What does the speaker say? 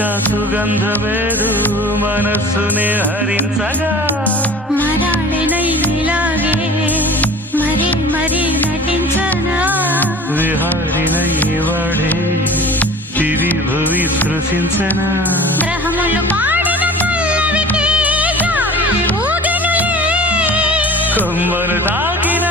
ఇంకా సుగంధమేదు మనస్సునే హరించగా మరాళినైలాగే మరీ మరీ నటించనా విహారినై వాడే దివి భువి స్పృశించనా గ్రహములు పాడిన పల్లవికి జాబిలి ఊగెనులే కొమ్మలు తాకిన